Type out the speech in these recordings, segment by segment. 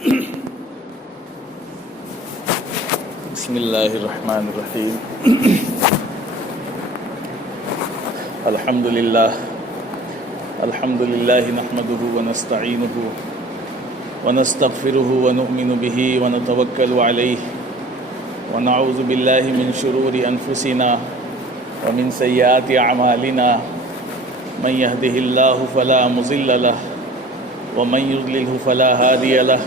بسم اللہ الرحمن الرحیم الحمد للہ نحمده ونستعینه ونستغفره ونؤمن به ونتوکل علیہ ونعوذ باللہ من شرور انفسنا ومن سیئات اعمالنا من يهده اللہ فلا مضل له ومن يضلله فلا هادي له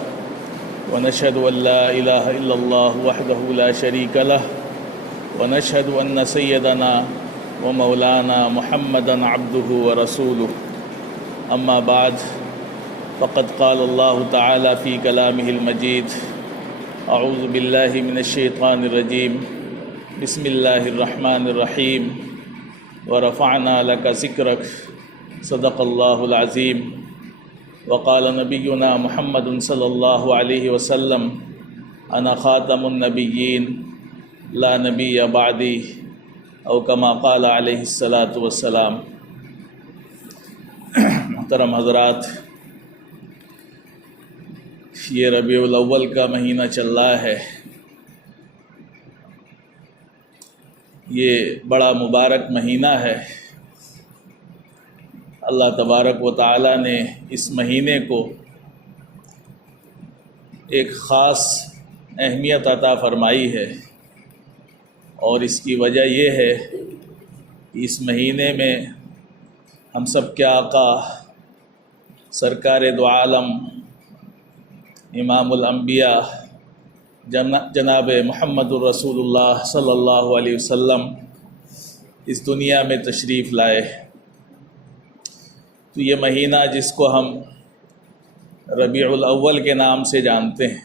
ونشهد أن لا إله إلا الله وحده لا شريك له ونشهد أن سيدنا ومولانا محمدا عبده ورسوله أما بعد فقد قال الله تعالى في كلامه المجيد أعوذ بالله من الشيطان الرجيم بسم الله الرحمن الرحيم ورفعنا لك ذكرك صدق الله العظيم وقال نبينا محمد صلى الله عليه وسلم أنا خاتم النبيين لا نبي بعدي أو كما قال عليه الصلاة والسلام۔ محترم حضرات، یہ ربیع الاول کا مہینہ چل رہا ہے۔ یہ بڑا مبارک مہینہ ہے۔ اللہ تبارک و تعالیٰ نے اس مہینے کو ایک خاص اہمیت عطا فرمائی ہے، اور اس کی وجہ یہ ہے کہ اس مہینے میں ہم سب کے آقا سرکار دو عالم امام الانبیاء جناب محمد الرسول اللہ صلی اللہ علیہ وسلم اس دنیا میں تشریف لائے۔ تو یہ مہینہ جس کو ہم ربیع الاول کے نام سے جانتے ہیں،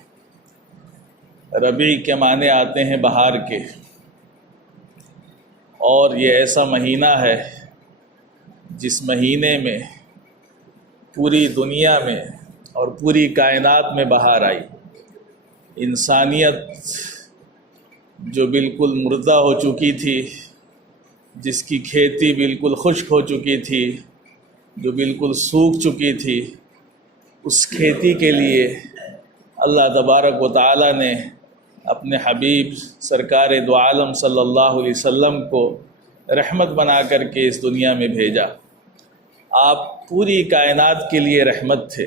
ربیع کے معنی آتے ہیں بہار کے، اور یہ ایسا مہینہ ہے جس مہینے میں پوری دنیا میں اور پوری کائنات میں بہار آئی۔ انسانیت جو بالکل مردہ ہو چکی تھی، جس کی کھیتی بالکل خشک ہو چکی تھی، جو بالکل سوکھ چکی تھی، اس کھیتی کے لیے اللہ تبارک و تعالیٰ نے اپنے حبیب سرکار دو عالم صلی اللہ علیہ وسلم کو رحمت بنا کر کے اس دنیا میں بھیجا۔ آپ پوری کائنات کے لیے رحمت تھے۔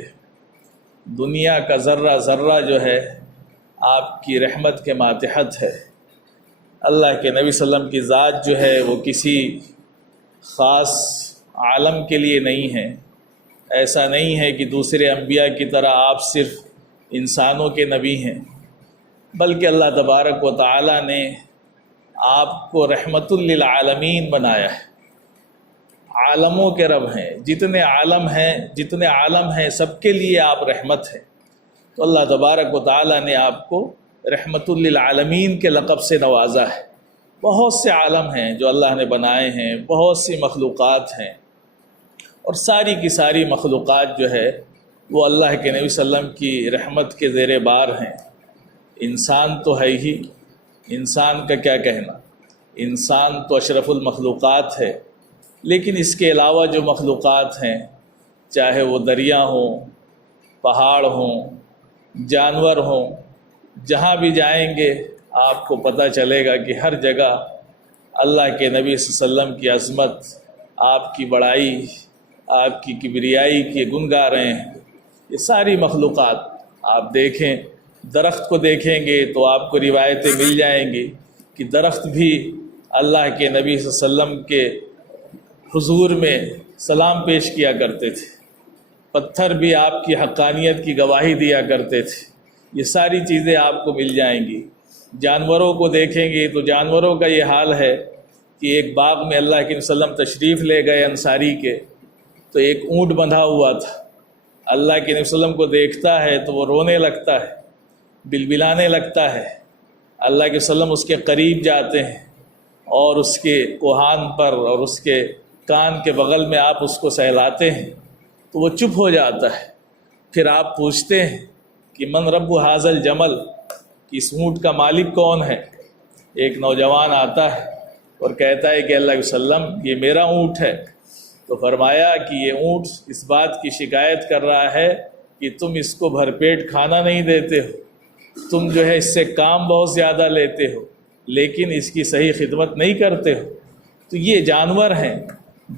دنیا کا ذرہ ذرہ جو ہے آپ کی رحمت کے ماتحت ہے۔ اللہ کے نبی صلی اللہ علیہ وسلم کی ذات جو ہے وہ کسی خاص عالم کے لیے نہیں ہے۔ ایسا نہیں ہے کہ دوسرے انبیاء کی طرح آپ صرف انسانوں کے نبی ہیں، بلکہ اللہ تبارک و تعالیٰ نے آپ کو رحمت للعالمین بنایا ہے۔ عالموں کے رب ہیں، جتنے عالم ہیں سب کے لیے آپ رحمت ہیں۔ تو اللہ تبارک و تعالیٰ نے آپ کو رحمت للعالمین کے لقب سے نوازا ہے۔ بہت سے عالم ہیں جو اللہ نے بنائے ہیں، بہت سی مخلوقات ہیں، اور ساری کی ساری مخلوقات جو ہے وہ اللہ کے نبی صلی اللہ علیہ وسلم کی رحمت کے زیر بار ہیں۔ انسان تو ہے ہی، انسان کا کیا کہنا، انسان تو اشرف المخلوقات ہے، لیکن اس کے علاوہ جو مخلوقات ہیں، چاہے وہ دریا ہوں، پہاڑ ہوں، جانور ہوں، جہاں بھی جائیں گے آپ کو پتہ چلے گا کہ ہر جگہ اللہ کے نبی صلی اللہ علیہ وسلم کی عظمت، آپ کی بڑائی، آپ کی کبریائی کے گن گا رہے ہیں۔ یہ ساری مخلوقات آپ دیکھیں، درخت کو دیکھیں گے تو آپ کو روایتیں مل جائیں گی کہ درخت بھی اللہ کے نبی صلی اللہ علیہ وسلم کے حضور میں سلام پیش کیا کرتے تھے، پتھر بھی آپ کی حقانیت کی گواہی دیا کرتے تھے۔ یہ ساری چیزیں آپ کو مل جائیں گی۔ جانوروں کو دیکھیں گے تو جانوروں کا یہ حال ہے کہ ایک باغ میں اللہ کے نبی صلی اللہ علیہ وسلم تشریف لے گئے انصاری کے، تو ایک اونٹ بندھا ہوا تھا۔ اللہ کے نبی صلی اللہ علیہ وسلم کو دیکھتا ہے تو وہ رونے لگتا ہے، بلبلانے لگتا ہے۔ اللہ کے وسلم اس کے قریب جاتے ہیں اور اس کے کوہان پر اور اس کے کان کے بغل میں آپ اس کو سہلاتے ہیں تو وہ چپ ہو جاتا ہے۔ پھر آپ پوچھتے ہیں کہ من رب ھذا الجمل، کہ اس اونٹ کا مالک کون ہے؟ ایک نوجوان آتا ہے اور کہتا ہے کہ اللہ کے وسلم یہ میرا اونٹ ہے۔ تو فرمایا کہ یہ اونٹ اس بات کی شکایت کر رہا ہے کہ تم اس کو بھر پیٹ کھانا نہیں دیتے ہو، تم جو ہے اس سے کام بہت زیادہ لیتے ہو لیکن اس کی صحیح خدمت نہیں کرتے ہو۔ تو یہ جانور ہیں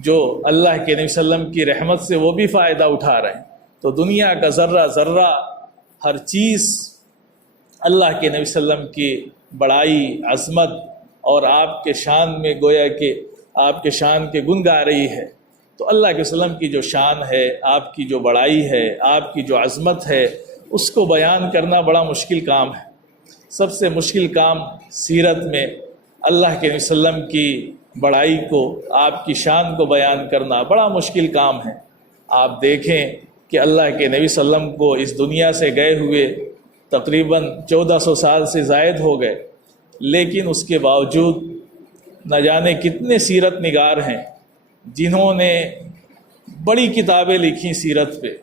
جو اللہ کے نبی صلی اللہ علیہ وسلم کی رحمت سے وہ بھی فائدہ اٹھا رہے ہیں۔ تو دنیا کا ذرہ ذرہ، ہر چیز اللہ کے نبی صلی اللہ علیہ وسلم کی بڑائی، عظمت اور آپ کے شان میں گویا کہ آپ کے شان کے گن گا رہی ہے۔ تو اللہ کے وسلم کی جو شان ہے، آپ کی جو بڑائی ہے، آپ کی جو عظمت ہے، اس کو بیان کرنا بڑا مشکل کام ہے۔ سب سے مشکل کام سیرت میں اللہ کے نبی صلی اللہ علیہ وسلم کی بڑائی کو، آپ کی شان کو بیان کرنا بڑا مشکل کام ہے۔ آپ دیکھیں کہ اللہ کے نبی صلی اللہ علیہ وسلم کو اس دنیا سے گئے ہوئے تقریباً 1400 سال سے زائد ہو گئے، لیکن اس کے باوجود نہ جانے کتنے سیرت نگار ہیں جنہوں نے بڑی کتابیں لکھی سیرت پہ،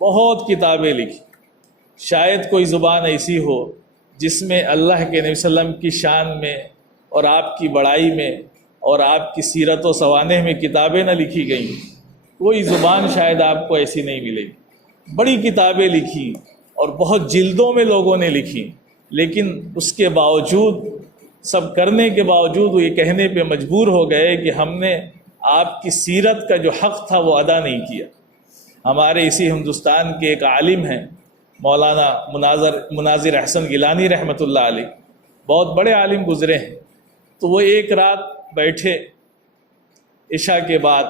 بہت کتابیں لکھی۔ شاید کوئی زبان ایسی ہو جس میں اللہ کے نبی صلی اللہ علیہ وسلم کی شان میں اور آپ کی بڑائی میں اور آپ کی سیرت و سوانح میں کتابیں نہ لکھی گئیں۔ کوئی زبان شاید آپ کو ایسی نہیں ملے گی۔ بڑی کتابیں لکھی اور بہت جلدوں میں لوگوں نے لکھی، لیکن اس کے باوجود، سب کرنے کے باوجود وہ یہ کہنے پہ مجبور ہو گئے کہ ہم نے آپ کی سیرت کا جو حق تھا وہ ادا نہیں کیا۔ ہمارے اسی ہندوستان کے ایک عالم ہیں مولانا مناظر احسن گیلانی رحمۃ اللہ علیہ، بہت بڑے عالم گزرے ہیں۔ تو وہ ایک رات بیٹھے عشاء کے بعد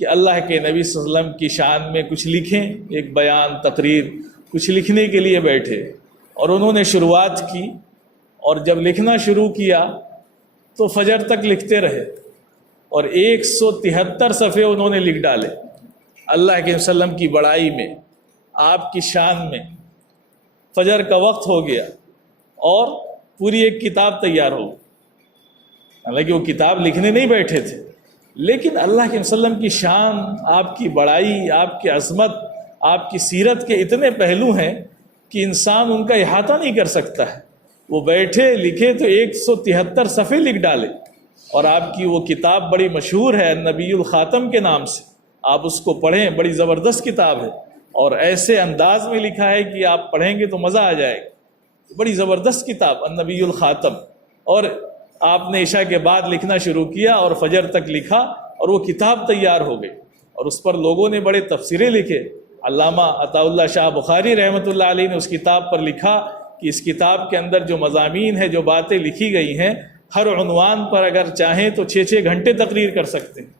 کہ اللہ کے نبی صلی اللہ علیہ وسلم کی شان میں کچھ لکھیں، ایک بیان، تقریر کچھ لکھنے کے لیے بیٹھے، اور انہوں نے شروعات کی، اور جب لکھنا شروع کیا تو فجر تک لکھتے رہے، اور 173 صفحے انہوں نے لکھ ڈالے اللہ کے وسلم کی بڑائی میں، آپ کی شان میں۔ فجر کا وقت ہو گیا اور پوری ایک کتاب تیار ہو گئی۔ حالانکہ وہ کتاب لکھنے نہیں بیٹھے تھے، لیکن اللہ کے وسلم کی شان، آپ کی بڑائی، آپ کی عظمت، آپ کی سیرت کے اتنے پہلو ہیں کہ انسان ان کا احاطہ نہیں کر سکتا ہے۔ وہ بیٹھے لکھے تو 173 صفحے لکھ ڈالے، اور آپ کی وہ کتاب بڑی مشہور ہے النبی الخاتم کے نام سے، آپ اس کو پڑھیں، بڑی زبردست کتاب ہے، اور ایسے انداز میں لکھا ہے کہ آپ پڑھیں گے تو مزہ آ جائے گا۔ بڑی زبردست کتاب النبی الخاتم، اور آپ نے عشاء کے بعد لکھنا شروع کیا اور فجر تک لکھا، اور وہ کتاب تیار ہو گئی، اور اس پر لوگوں نے بڑے تفسیریں لکھے۔ علامہ عطا اللہ شاہ بخاری رحمۃ اللہ علیہ نے اس کتاب پر لکھا کہ اس کتاب کے اندر جو مضامین ہیں، جو باتیں لکھی گئی ہیں، ہر عنوان پر اگر چاہیں تو 6 گھنٹے تقریر کر سکتے ہیں،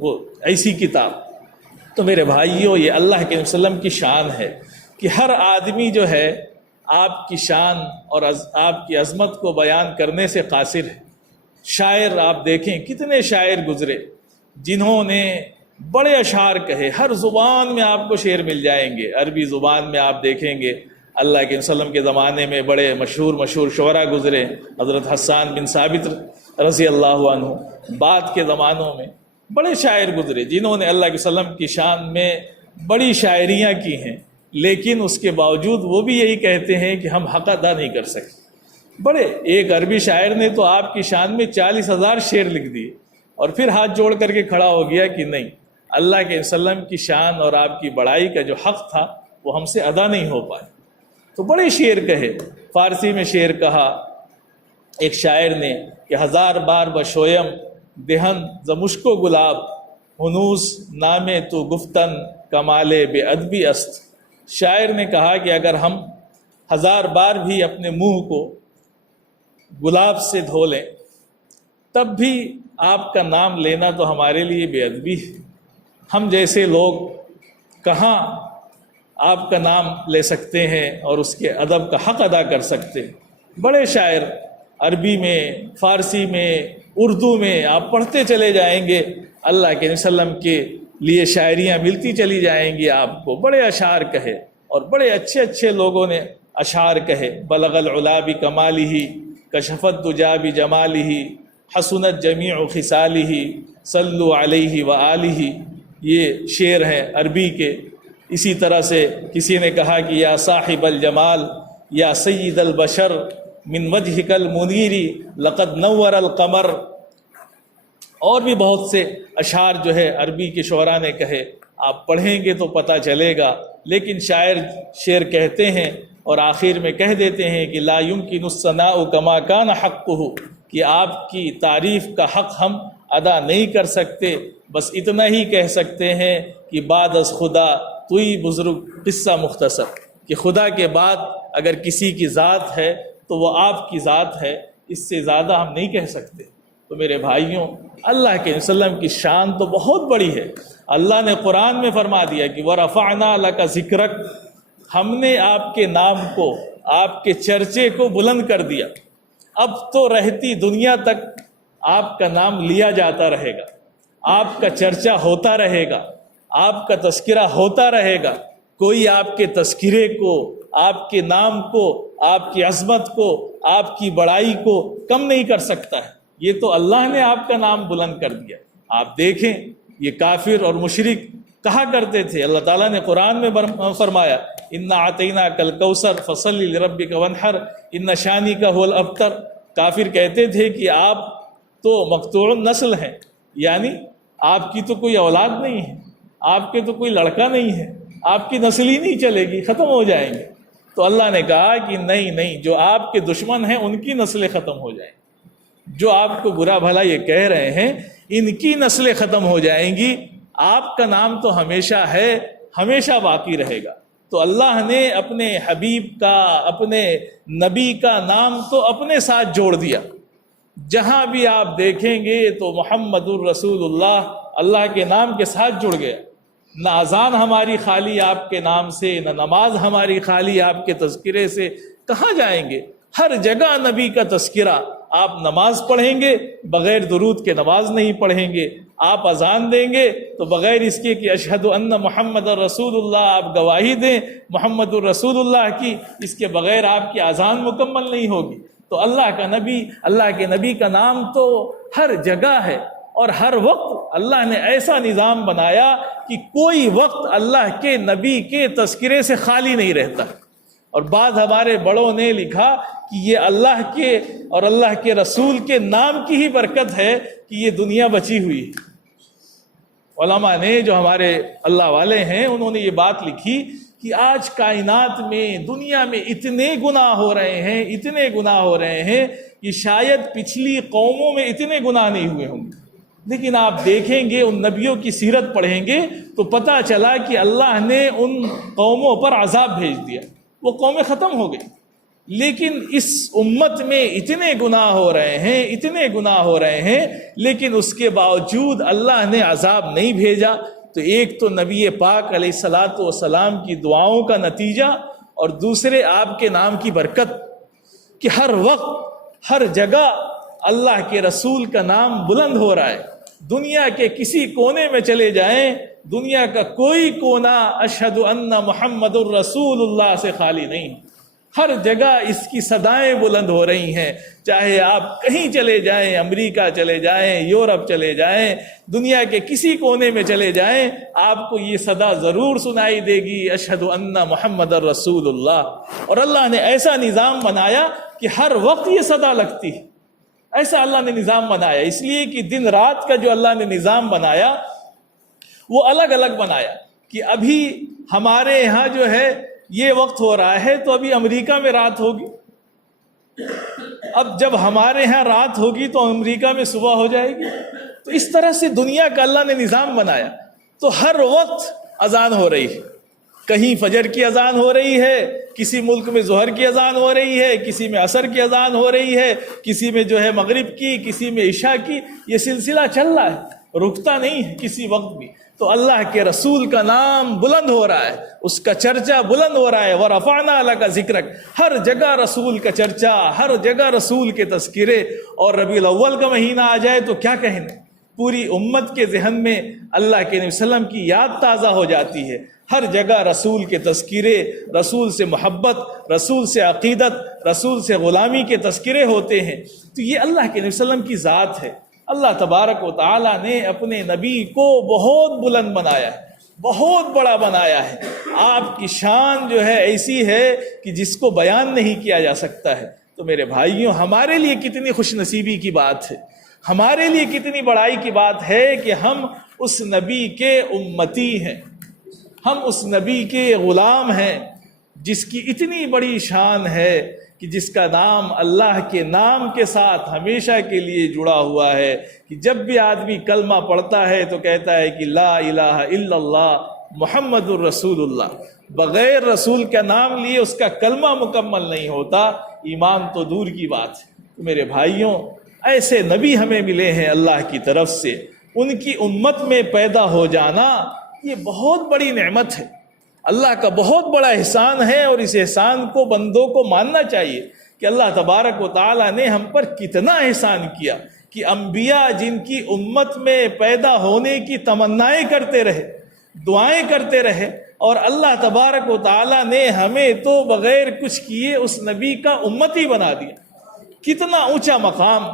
وہ ایسی کتاب۔ تو میرے بھائیوں، یہ اللہ کے وسلم کی شان ہے کہ ہر آدمی جو ہے آپ کی شان اور آپ کی عظمت کو بیان کرنے سے قاصر ہے۔ شاعر آپ دیکھیں کتنے شاعر گزرے جنہوں نے بڑے اشعار کہے، ہر زبان میں آپ کو شعر مل جائیں گے۔ عربی زبان میں آپ دیکھیں گے اللہ کے وسلم کے زمانے میں بڑے مشہور شعراء گزرے، حضرت حسان بن ثابت رضی اللہ عنہ۔ بعد کے زمانوں میں بڑے شاعر گزرے جنہوں نے اللہ کے وسلم کی شان میں بڑی شاعریاں کی ہیں، لیکن اس کے باوجود وہ بھی یہی کہتے ہیں کہ ہم حق ادا نہیں کر سکے۔ بڑے ایک عربی شاعر نے تو آپ کی شان میں 40,000 شعر لکھ دیے، اور پھر ہاتھ جوڑ کر کے کھڑا ہو گیا کہ نہیں، اللہ کے وسلم کی شان اور آپ کی بڑائی کا جو حق تھا وہ ہم سے ادا نہیں ہو پائے۔ تو بڑے شعر کہے، فارسی میں شعر کہا ایک شاعر نے کہ 1000 بار بشویم دہن ز مشک و گلاب، ہنوز نام تو گفتن کمال بے ادبی است۔ شاعر نے کہا کہ اگر ہم 1000 بار بھی اپنے منہ کو گلاب سے دھو لیں تب بھی آپ کا نام لینا تو ہمارے لیے بے ادبی ہے۔ ہم جیسے لوگ کہاں آپ کا نام لے سکتے ہیں اور اس کے ادب کا حق ادا کر سکتے ہیں۔ بڑے شاعر عربی میں، فارسی میں، اردو میں آپ پڑھتے چلے جائیں گے، اللہ کے وسلم کے لیے شاعریاں ملتی چلی جائیں گی آپ کو۔ بڑے اشعار کہے اور بڑے اچھے اچھے لوگوں نے اشعار کہے، بلغ العلا بکمالہ کشف الدجا بجمالہ حسنت جمیع خصالہ صلوا علیہ وآلہ۔ یہ شعر ہیں عربی کے۔ اسی طرح سے کسی نے کہا کہ یا صاحب الجمال یا سید البشر من وجہک المنیر لقد نور القمر۔ اور بھی بہت سے اشعار جو ہے عربی کے شعراء نے کہے، آپ پڑھیں گے تو پتہ چلے گا لیکن شعر کہتے ہیں اور آخر میں کہہ دیتے ہیں کہ لا يمكن الثناء كما كان حقه، کہ آپ کی تعریف کا حق ہم ادا نہیں کر سکتے، بس اتنا ہی کہہ سکتے ہیں کہ بعد از خدا توئی بزرگ قصہ مختصر، کہ خدا کے بعد اگر کسی کی ذات ہے تو وہ آپ کی ذات ہے، اس سے زیادہ ہم نہیں کہہ سکتے۔ تو میرے بھائیوں، اللہ کے وسلم کی شان تو بہت بڑی ہے۔ اللہ نے قرآن میں فرما دیا کہ وَرَفَعْنَا لَكَ ذِكْرَكَ، ہم نے آپ کے نام کو، آپ کے چرچے کو بلند کر دیا۔ اب تو رہتی دنیا تک آپ کا نام لیا جاتا رہے گا، آپ کا چرچا ہوتا رہے گا، آپ کا تذکرہ ہوتا رہے گا۔ کوئی آپ کے تذکرے کو، آپ کے نام کو، آپ کی عظمت کو، آپ کی بڑائی کو کم نہیں کر سکتا ہے۔ یہ تو اللہ نے آپ کا نام بلند کر دیا۔ آپ دیکھیں، یہ کافر اور مشرک کہا کرتے تھے، اللہ تعالیٰ نے قرآن میں فرمایا اِنَّا أَعْطَيْنَاكَ الْكَوْثَرَ فَصَلِّ لِرَبِّكَ وَانْحَرْ إِنَّ شَانِئَكَ هُوَ الْأَبْتَرُ۔ کافر کہتے تھے کہ آپ تو مقطوع النسل ہیں، یعنی آپ کی تو کوئی اولاد نہیں ہے، آپ کے تو کوئی لڑکا نہیں ہے، آپ کی نسل ہی نہیں چلے گی، ختم ہو جائیں گے۔ تو اللہ نے کہا کہ نہیں، جو آپ کے دشمن ہیں ان کی نسلیں ختم ہو جائیں گی، جو آپ کو برا بھلا یہ کہہ رہے ہیں ان کی نسلیں ختم ہو جائیں گی، آپ کا نام تو ہمیشہ ہے، ہمیشہ باقی رہے گا۔ تو اللہ نے اپنے حبیب کا، اپنے نبی کا نام تو اپنے ساتھ جوڑ دیا۔ جہاں بھی آپ دیکھیں گے تو محمد الرسول اللہ کے نام کے ساتھ جڑ گیا۔ نہ اذان ہماری خالی آپ کے نام سے، نہ نماز ہماری خالی آپ کے تذکرے سے۔ کہاں جائیں گے؟ ہر جگہ نبی کا تذکرہ۔ آپ نماز پڑھیں گے، بغیر درود کے نماز نہیں پڑھیں گے۔ آپ اذان دیں گے تو بغیر اس کے کہ اشہد ان محمد الرسول اللہ آپ گواہی دیں محمد الرسول اللہ کی، اس کے بغیر آپ کی اذان مکمل نہیں ہوگی۔ تو اللہ کا نبی، اللہ کے نبی کا نام تو ہر جگہ ہے، اور ہر وقت اللہ نے ایسا نظام بنایا کہ کوئی وقت اللہ کے نبی کے تذکرے سے خالی نہیں رہتا۔ اور بعض ہمارے بڑوں نے لکھا کہ یہ اللہ کے اور اللہ کے رسول کے نام کی ہی برکت ہے کہ یہ دنیا بچی ہوئی ہے۔ علماء نے، جو ہمارے اللہ والے ہیں، انہوں نے یہ بات لکھی کہ آج کائنات میں، دنیا میں اتنے گناہ ہو رہے ہیں، اتنے گناہ ہو رہے ہیں کہ شاید پچھلی قوموں میں اتنے گناہ نہیں ہوئے ہوں گے۔ لیکن آپ دیکھیں گے، ان نبیوں کی سیرت پڑھیں گے تو پتہ چلا کہ اللہ نے ان قوموں پر عذاب بھیج دیا، وہ قومیں ختم ہو گئی۔ لیکن اس امت میں اتنے گناہ ہو رہے ہیں، اتنے گناہ ہو رہے ہیں، لیکن اس کے باوجود اللہ نے عذاب نہیں بھیجا۔ تو ایک تو نبی پاک علیہ الصلاۃ والسلام کی دعاؤں کا نتیجہ، اور دوسرے آپ کے نام کی برکت کہ ہر وقت، ہر جگہ اللہ کے رسول کا نام بلند ہو رہا ہے۔ دنیا کے کسی کونے میں چلے جائیں، دنیا کا کوئی کونا اشہد ان محمد الرسول اللہ سے خالی نہیں۔ ہر جگہ اس کی صدائیں بلند ہو رہی ہیں، چاہے آپ کہیں چلے جائیں، امریکہ چلے جائیں، یورپ چلے جائیں، دنیا کے کسی کونے میں چلے جائیں، آپ کو یہ صدا ضرور سنائی دے گی، اشہد ان محمد الرسول اللہ۔ اور اللہ نے ایسا نظام بنایا کہ ہر وقت یہ صدا لگتی ہے۔ ایسا اللہ نے نظام بنایا، اس لیے کہ دن رات کا جو اللہ نے نظام بنایا وہ الگ الگ بنایا۔ کہ ابھی ہمارے یہاں جو ہے یہ وقت ہو رہا ہے تو ابھی امریکہ میں رات ہوگی، اب جب ہمارے ہاں رات ہوگی تو امریکہ میں صبح ہو جائے گی۔ تو اس طرح سے دنیا کا اللہ نے نظام بنایا، تو ہر وقت اذان ہو رہی ہے۔ کہیں فجر کی اذان ہو رہی ہے، کسی ملک میں ظہر کی اذان ہو رہی ہے، کسی میں عصر کی اذان ہو رہی ہے، کسی میں جو ہے مغرب کی، کسی میں عشاء کی۔ یہ سلسلہ چل رہا ہے، رکتا نہیں ہے کسی وقت بھی۔ تو اللہ کے رسول کا نام بلند ہو رہا ہے، اس کا چرچا بلند ہو رہا ہے۔ وَرَفَعْنَا لَكَ ذِكْرَكَ، ہر جگہ رسول کا چرچا، ہر جگہ رسول کے تذکرے۔ اور ربیع الاول کا مہینہ آ جائے تو کیا کہنے، پوری امت کے ذہن میں اللہ کے نبی صلی اللہ علیہ وسلم کی یاد تازہ ہو جاتی ہے۔ ہر جگہ رسول کے تذکرے، رسول سے محبت، رسول سے عقیدت، رسول سے غلامی کے تذکرے ہوتے ہیں۔ تو یہ اللہ کے نبی صلی اللہ علیہ وسلم کی ذات ہے۔ اللہ تبارک و تعالیٰ نے اپنے نبی کو بہت بلند بنایا ہے، بہت بڑا بنایا ہے۔ آپ کی شان جو ہے ایسی ہے کہ جس کو بیان نہیں کیا جا سکتا ہے۔ تو میرے بھائیوں، ہمارے لیے کتنی خوش نصیبی کی بات ہے، ہمارے لیے کتنی بڑائی کی بات ہے کہ ہم اس نبی کے امتی ہیں۔ ہم اس نبی کے غلام ہیں جس کی اتنی بڑی شان ہے کہ جس کا نام اللہ کے نام کے ساتھ ہمیشہ کے لیے جڑا ہوا ہے، کہ جب بھی آدمی کلمہ پڑھتا ہے تو کہتا ہے کہ لا الہ الا اللہ محمد الرسول اللہ، بغیر رسول کا نام لیے اس کا کلمہ مکمل نہیں ہوتا، ایمان تو دور کی بات ہے۔ تو میرے بھائیوں، ایسے نبی ہمیں ملے ہیں اللہ کی طرف سے، ان کی امت میں پیدا ہو جانا یہ بہت بڑی نعمت ہے، اللہ کا بہت بڑا احسان ہے، اور اس احسان کو بندوں کو ماننا چاہیے کہ اللہ تبارک و تعالیٰ نے ہم پر کتنا احسان کیا کہ انبیاء جن کی امت میں پیدا ہونے کی تمنائیں کرتے رہے، دعائیں کرتے رہے، اور اللہ تبارک و تعالیٰ نے ہمیں تو بغیر کچھ کیے اس نبی کا امتی بنا دیا۔ کتنا اونچا مقام،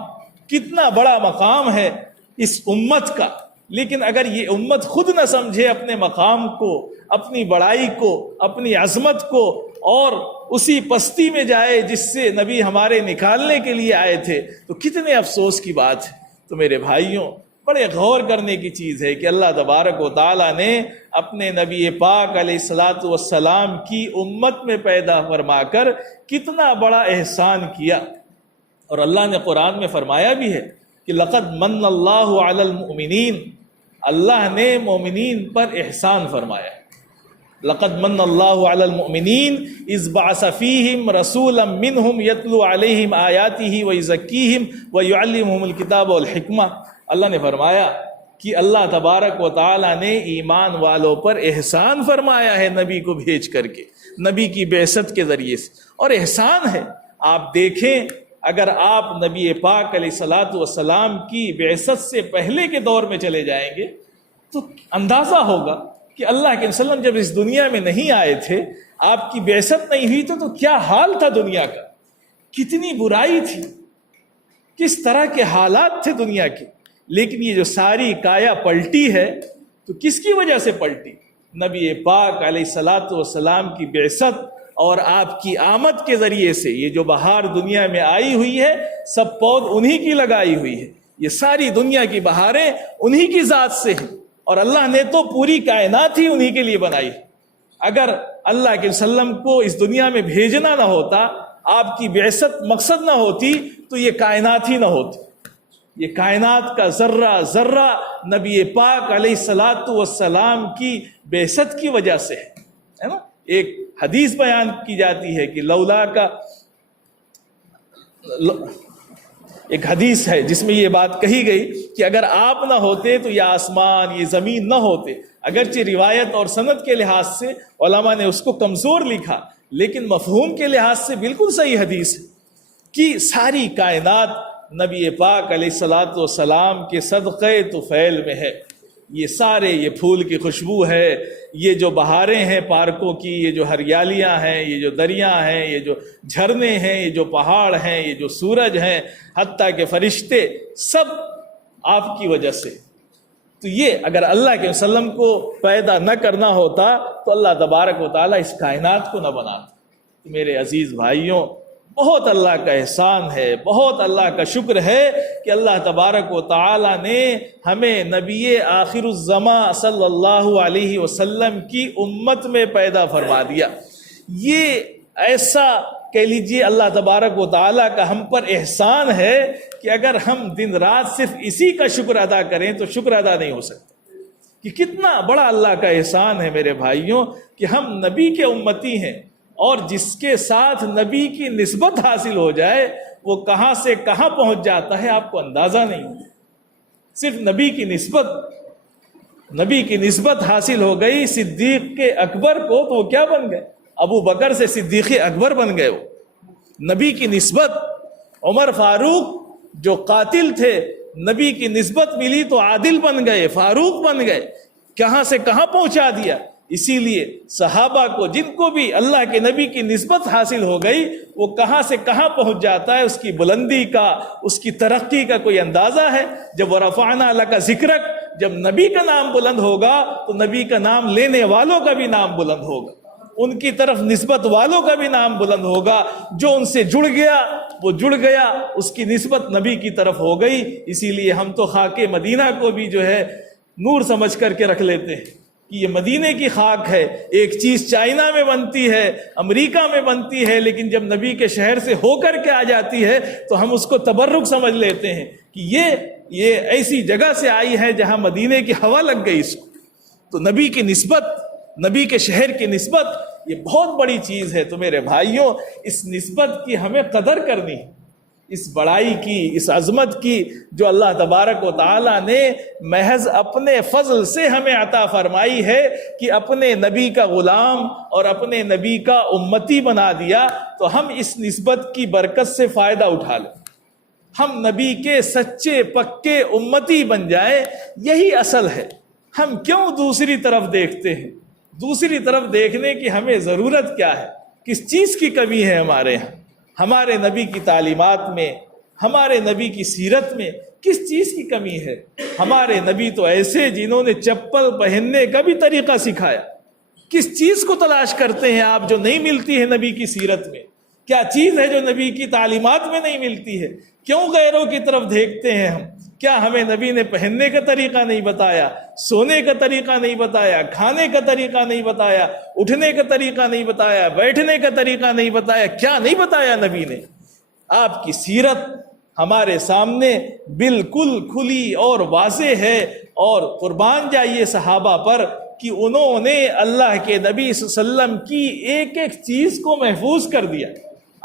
کتنا بڑا مقام ہے اس امت کا، لیکن اگر یہ امت خود نہ سمجھے اپنے مقام کو، اپنی بڑائی کو، اپنی عظمت کو، اور اسی پستی میں جائے جس سے نبی ہمارے نکالنے کے لیے آئے تھے، تو کتنے افسوس کی بات ہے۔ تو میرے بھائیوں، بڑے غور کرنے کی چیز ہے کہ اللہ تبارک و تعالیٰ نے اپنے نبی پاک علیہ الصلاۃ والسلام کی امت میں پیدا فرما کر کتنا بڑا احسان کیا، اور اللہ نے قرآن میں فرمایا بھی ہے کہ لقد من اللہ علی المؤمنین، اللہ نے مومنین پر احسان فرمایا۔ لقد من اللہ علی المؤمنین اذ بعث فیہم رسولا منہم یتلو علیہم آیاتہ ویزکیہم ویعلمہم الکتاب والحکمہ۔ اللہ نے فرمایا کہ اللہ تبارک و تعالیٰ نے ایمان والوں پر احسان فرمایا ہے نبی کو بھیج کر کے، نبی کی بعثت کے ذریعے سے، اور احسان ہے۔ آپ دیکھیں، اگر آپ نبی پاک علیہ الصلاۃ والسلام کی بعثت سے پہلے کے دور میں چلے جائیں گے تو اندازہ ہوگا کہ اللہ کے وسلم جب اس دنیا میں نہیں آئے تھے، آپ کی بعثت نہیں ہوئی تو کیا حال تھا دنیا کا، کتنی برائی تھی، کس طرح کے حالات تھے دنیا کے۔ لیکن یہ جو ساری کایا پلٹی ہے تو کس کی وجہ سے پلٹی؟ نبی پاک علیہ الصلاۃ والسلام کی بعثت اور آپ کی آمد کے ذریعے سے۔ یہ جو بہار دنیا میں آئی ہوئی ہے سب پود انہی کی لگائی ہوئی ہے، یہ ساری دنیا کی بہاریں انہی کی ذات سے ہیں، اور اللہ نے تو پوری کائنات ہی انہی کے لیے بنائی۔ اگر اللہ کے وسلم کو اس دنیا میں بھیجنا نہ ہوتا، آپ کی بعثت مقصد نہ ہوتی، تو یہ کائنات ہی نہ ہوتی۔ یہ کائنات کا ذرہ ذرہ نبی پاک علیہ الصلاۃ والسلام کی بعثت کی وجہ سے ہے نا۔ ایک حدیث بیان کی جاتی ہے کہ لولا کا، ایک حدیث ہے جس میں یہ بات کہی گئی کہ اگر آپ نہ ہوتے تو یہ آسمان، یہ زمین نہ ہوتے۔ اگرچہ روایت اور سند کے لحاظ سے علماء نے اس کو کمزور لکھا، لیکن مفہوم کے لحاظ سے بالکل صحیح حدیث ہے کہ ساری کائنات نبی پاک علیہ الصلاۃ والسلام کے صدقے طفیل میں ہے۔ یہ سارے، یہ پھول کی خوشبو ہے، یہ جو بہاریں ہیں پارکوں کی، یہ جو ہریالیاں ہیں، یہ جو دریا ہیں، یہ جو جھرنے ہیں، یہ جو پہاڑ ہیں، یہ جو سورج ہیں، حتیٰ کہ فرشتے، سب آپ کی وجہ سے۔ تو یہ اگر اللہ کے وسلم کو پیدا نہ کرنا ہوتا تو اللہ تبارک و تعالیٰ اس کائنات کو نہ بناتا۔ تو میرے عزیز بھائیوں، بہت اللہ کا احسان ہے، بہت اللہ کا شکر ہے کہ اللہ تبارک و تعالیٰ نے ہمیں نبی آخر الزماں صلی اللہ علیہ وسلم کی امت میں پیدا فرما دیا۔ یہ ایسا کہہ لیجیے اللہ تبارک و تعالیٰ کا ہم پر احسان ہے کہ اگر ہم دن رات صرف اسی کا شکر ادا کریں تو شکر ادا نہیں ہو سکتا کہ کتنا بڑا اللہ کا احسان ہے میرے بھائیوں کہ ہم نبی کے امتی ہیں، اور جس کے ساتھ نبی کی نسبت حاصل ہو جائے وہ کہاں سے کہاں پہنچ جاتا ہے آپ کو اندازہ نہیں۔ صرف نبی کی نسبت حاصل ہو گئی صدیق کے اکبر کو تو وہ کیا بن گئے؟ ابو بکر سے صدیق اکبر بن گئے۔ وہ نبی کی نسبت، عمر فاروق جو قاتل تھے، نبی کی نسبت ملی تو عادل بن گئے، فاروق بن گئے، کہاں سے کہاں پہنچا دیا۔ اسی لیے صحابہ کو، جن کو بھی اللہ کے نبی کی نسبت حاصل ہو گئی، وہ کہاں سے کہاں پہنچ جاتا ہے، اس کی بلندی کا، اس کی ترقی کا کوئی اندازہ ہے۔ جب وَرَفَعْنَا لَكَ ذِكْرَكَ، جب نبی کا نام بلند ہوگا تو نبی کا نام لینے والوں کا بھی نام بلند ہوگا، ان کی طرف نسبت والوں کا بھی نام بلند ہوگا۔ جو ان سے جڑ گیا وہ جڑ گیا، اس کی نسبت نبی کی طرف ہو گئی۔ اسی لیے ہم تو خاک مدینہ کو بھی جو ہے نور سمجھ کر کے رکھ لیتے ہیں کہ یہ مدینے کی خاک ہے. ایک چیز چائنا میں بنتی ہے، امریکہ میں بنتی ہے، لیکن جب نبی کے شہر سے ہو کر کے آ جاتی ہے تو ہم اس کو تبرک سمجھ لیتے ہیں کہ یہ ایسی جگہ سے آئی ہے جہاں مدینے کی ہوا لگ گئی اس کو. تو نبی کی نسبت، نبی کے شہر کی نسبت یہ بہت بڑی چیز ہے. تو میرے بھائیوں، اس نسبت کی ہمیں قدر کرنی ہے، اس بڑائی کی، اس عظمت کی جو اللہ تبارک و تعالیٰ نے محض اپنے فضل سے ہمیں عطا فرمائی ہے کہ اپنے نبی کا غلام اور اپنے نبی کا امتی بنا دیا. تو ہم اس نسبت کی برکت سے فائدہ اٹھا لیں، ہم نبی کے سچے پکے امتی بن جائیں. یہی اصل ہے. ہم کیوں دوسری طرف دیکھتے ہیں؟ دوسری طرف دیکھنے کی ہمیں ضرورت کیا ہے؟ کس چیز کی کمی ہے ہمارے یہاں؟ ہمارے نبی کی تعلیمات میں، ہمارے نبی کی سیرت میں کس چیز کی کمی ہے؟ ہمارے نبی تو ایسے جنہوں نے چپل پہننے کا بھی طریقہ سکھایا. کس چیز کو تلاش کرتے ہیں آپ جو نہیں ملتی ہے نبی کی سیرت میں؟ کیا چیز ہے جو نبی کی تعلیمات میں نہیں ملتی ہے؟ کیوں غیروں کی طرف دیکھتے ہیں ہم؟ کیا ہمیں نبی نے پہننے کا طریقہ نہیں بتایا، سونے کا طریقہ نہیں بتایا، کھانے کا طریقہ نہیں بتایا، اٹھنے کا طریقہ نہیں بتایا، بیٹھنے کا طریقہ نہیں بتایا؟ کیا نہیں بتایا نبی نے؟ آپ کی سیرت ہمارے سامنے بالکل کھلی اور واضح ہے. اور قربان جائیے صحابہ پر کہ انہوں نے اللہ کے نبی صلی اللہ علیہ وسلم کی ایک ایک چیز کو محفوظ کر دیا.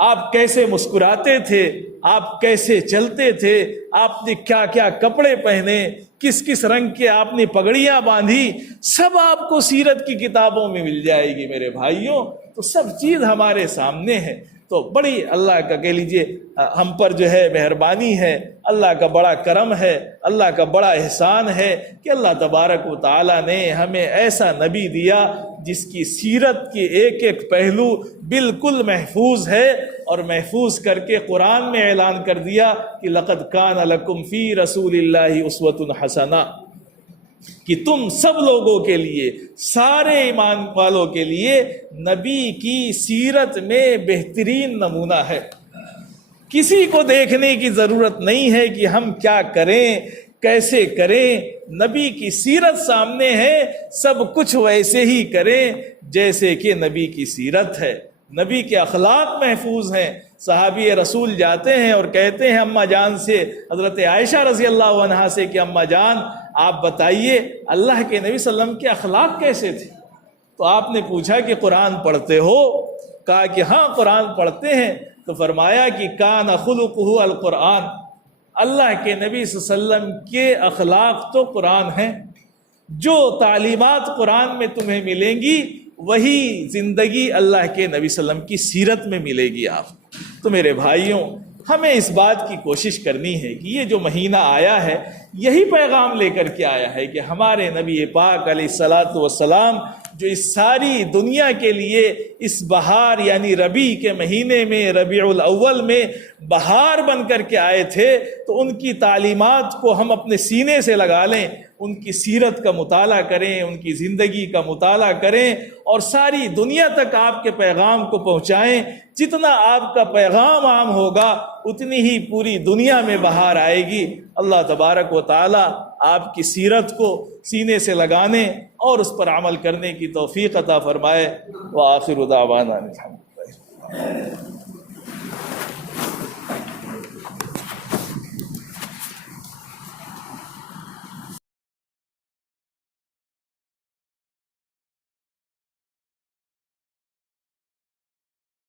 آپ کیسے مسکراتے تھے، آپ کیسے چلتے تھے، آپ نے کیا کیا کپڑے پہنے، کس کس رنگ کے آپ نے پگڑیاں باندھی، سب آپ کو سیرت کی کتابوں میں مل جائے گی میرے بھائیوں. تو سب چیز ہمارے سامنے ہے. تو بڑی اللہ کا کہہ لیجئے ہم پر جو ہے مہربانی ہے، اللہ کا بڑا کرم ہے، اللہ کا بڑا احسان ہے کہ اللہ تبارک و تعالیٰ نے ہمیں ایسا نبی دیا جس کی سیرت کی ایک ایک پہلو بالکل محفوظ ہے. اور محفوظ کر کے قرآن میں اعلان کر دیا کہ لقد کان لکم فی رسول اللہ اسوۃ حسنہ، کہ تم سب لوگوں کے لیے، سارے ایمان والوں کے لیے نبی کی سیرت میں بہترین نمونہ ہے. کسی کو دیکھنے کی ضرورت نہیں ہے کہ ہم کیا کریں، کیسے کریں. نبی کی سیرت سامنے ہے، سب کچھ ویسے ہی کریں جیسے کہ نبی کی سیرت ہے. نبی کے اخلاق محفوظ ہیں. صحابی رسول جاتے ہیں اور کہتے ہیں اماں جان سے، حضرت عائشہ رضی اللہ عنہا سے کہ اماں جان آپ بتائیے اللہ کے نبی صلی اللہ علیہ وسلم کے اخلاق کیسے تھے؟ تو آپ نے پوچھا کہ قرآن پڑھتے ہو؟ کہا کہ ہاں قرآن پڑھتے ہیں. تو فرمایا کہ کان خلقہ القرآن، اللہ کے نبی صلی اللہ علیہ وسلم کے اخلاق تو قرآن ہیں. جو تعلیمات قرآن میں تمہیں ملیں گی وہی زندگی اللہ کے نبی صلی اللہ علیہ وسلم کی سیرت میں ملے گی آپ. تو میرے بھائیوں، ہمیں اس بات کی کوشش کرنی ہے کہ یہ جو مہینہ آیا ہے یہی پیغام لے کر کے آیا ہے کہ ہمارے نبی پاک علیہ الصلاۃ والسلام جو اس ساری دنیا کے لیے اس بہار یعنی ربیع کے مہینے میں، ربیع الاول میں بہار بن کر کے آئے تھے، تو ان کی تعلیمات کو ہم اپنے سینے سے لگا لیں، ان کی سیرت کا مطالعہ کریں، ان کی زندگی کا مطالعہ کریں اور ساری دنیا تک آپ کے پیغام کو پہنچائیں. جتنا آپ کا پیغام عام ہوگا اتنی ہی پوری دنیا میں بہار آئے گی. اللہ تبارک و تعالی آپ کی سیرت کو سینے سے لگانے اور اس پر عمل کرنے کی توفیق عطا فرمائے. وآخر دعوانا الحمدللہ.